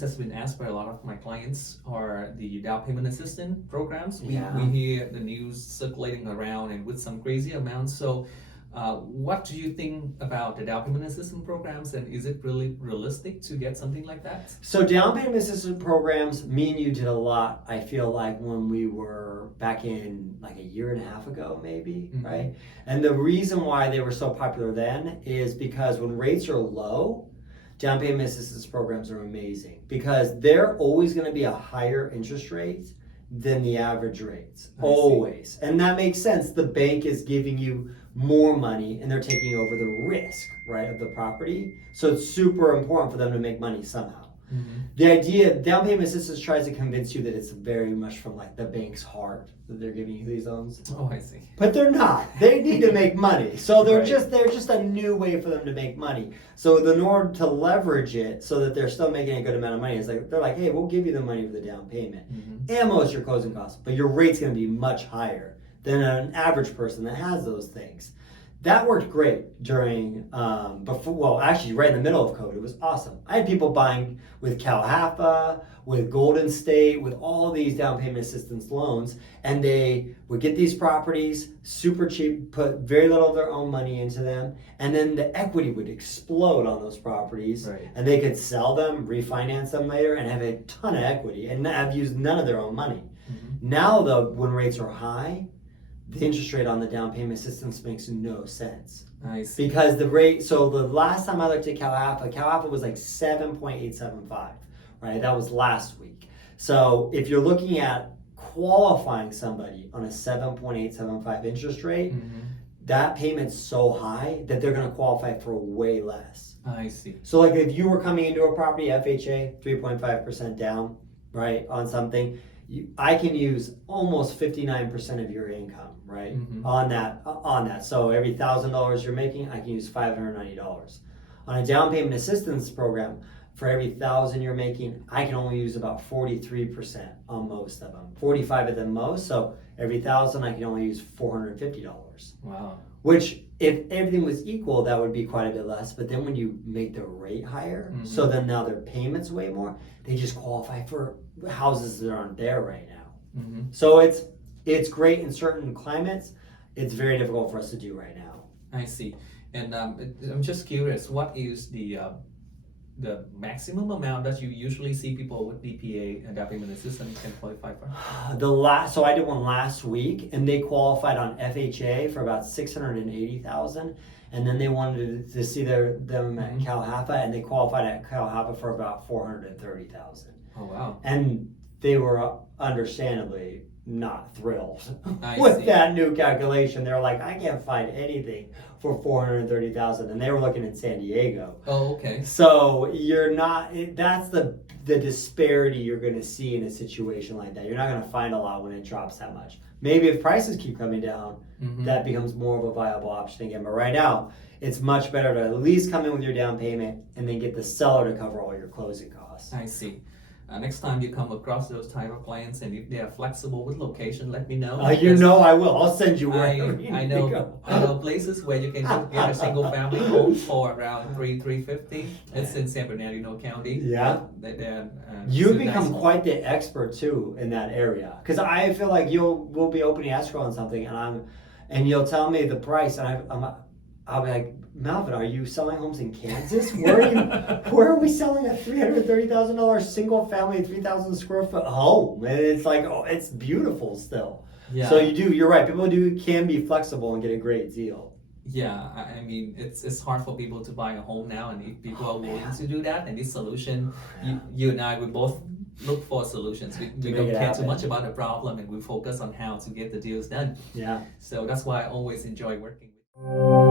this has been asked by a lot of my clients, are the down payment assistance programs. Yeah. We hear the news circulating around and with some crazy amounts. So what do you think about the down payment assistance programs, and is it really realistic to get something like that? So down payment assistance programs, me and you did a lot, I feel like, when we were back in like a year and a half ago, maybe, Mhm. right? And the reason why they were so popular then is because when rates are low, down payment assistance programs are amazing because they're always going to be a higher interest rate than the average rates. I see. Always. And that makes sense. The bank is giving you more money and they're taking over the risk, right, of the property. So it's super important for them to make money somehow. Mhm. The idea, down payment assistance tries to convince you that it's very much from like the bank's heart that they're giving you these loans. Oh, I see. But they're not. They need to make money. So they're Right. just a new way for them to make money. So in order to leverage it so that they're still making a good amount of money, it's like they're like, hey, we'll give you the money for the down payment. Mhm. And most your closing costs, but your rate's gonna be much higher than an average person that has those things. That worked great during actually right in the middle of COVID. It was awesome. I had people buying with Calhapa, with Golden State, with all these down payment assistance loans, and they would get these properties super cheap, put very little of their own money into them, and then the equity would explode on those properties, Right. and they could sell them, refinance them later, and have a ton of equity, and have used none of their own money. Mhm. Now, though, when rates are high, the interest rate on the down payment assistance makes no sense. I see. Because the rate, so the last time I looked at Calhapa was like 7.875, right? That was last week. So if you're looking at qualifying somebody on a 7.875 interest rate, Mhm. that payment's so high that they're going to qualify for way less. I see. So like if you were coming into a property, FHA, 3.5% down, right, on something, I can use almost 59% of your income, right, Mhm. on that. So every $1,000 you're making, I can use $590. On a down payment assistance program, for every 1,000 you're making, I can only use about 43% on most of them, 45 at the most. So every 1,000 I can only use $450. Wow. Which, if everything was equal, that would be quite a bit less. But then when you make the rate higher, Mhm. so then now their payments way more, they just qualify for houses that aren't there right now. Mm-hmm. So it's great in certain climates. It's very difficult for us to do right now. I see. And I'm just curious, what is the maximum amount that you usually see people with DPA and down payment assistance can qualify for? So I did one last week, and they qualified on FHA for about $680,000, and then they wanted to see them at Mhm. Calhapa, and they qualified at Calhapa for about $430,000. Oh wow. And they were understandably not thrilled I with see. that new calculation. They're like, I can't find anything for $430,000, and they were looking in San Diego. Oh, okay. So you're not. That's the disparity you're going to see in a situation like that. You're not going to find a lot when it drops that much. Maybe if prices keep coming down, Mhm. that becomes more of a viable option again. But right now, it's much better to at least come in with your down payment and then get the seller to cover all your closing costs. I see. Next time you come across those type of clients, and if they are flexible with location, let me know. You because know I will. I'll send you wherever you I need to know go. I know places where you can get a single family home for around $350. It's in San Bernardino County. Yeah. They're, You've nice become home. quite the expert too in that area, because I feel like we'll be opening escrow on something, and you'll tell me the price, and I'll be like, Malvin, are you selling homes in Kansas? Where are we selling a $330,000 single family 3,000 square foot home? And it's like, oh, it's beautiful still. Yeah. So you're right. People can be flexible and get a great deal. Yeah, I mean, it's hard for people to buy a home now, and if people are willing man. to do that, and this solution, Yeah. you and I, we both look for solutions. We make don't it care happen. too much about the problem, and we focus on how to get the deals done. Yeah. So that's why I always enjoy working with you.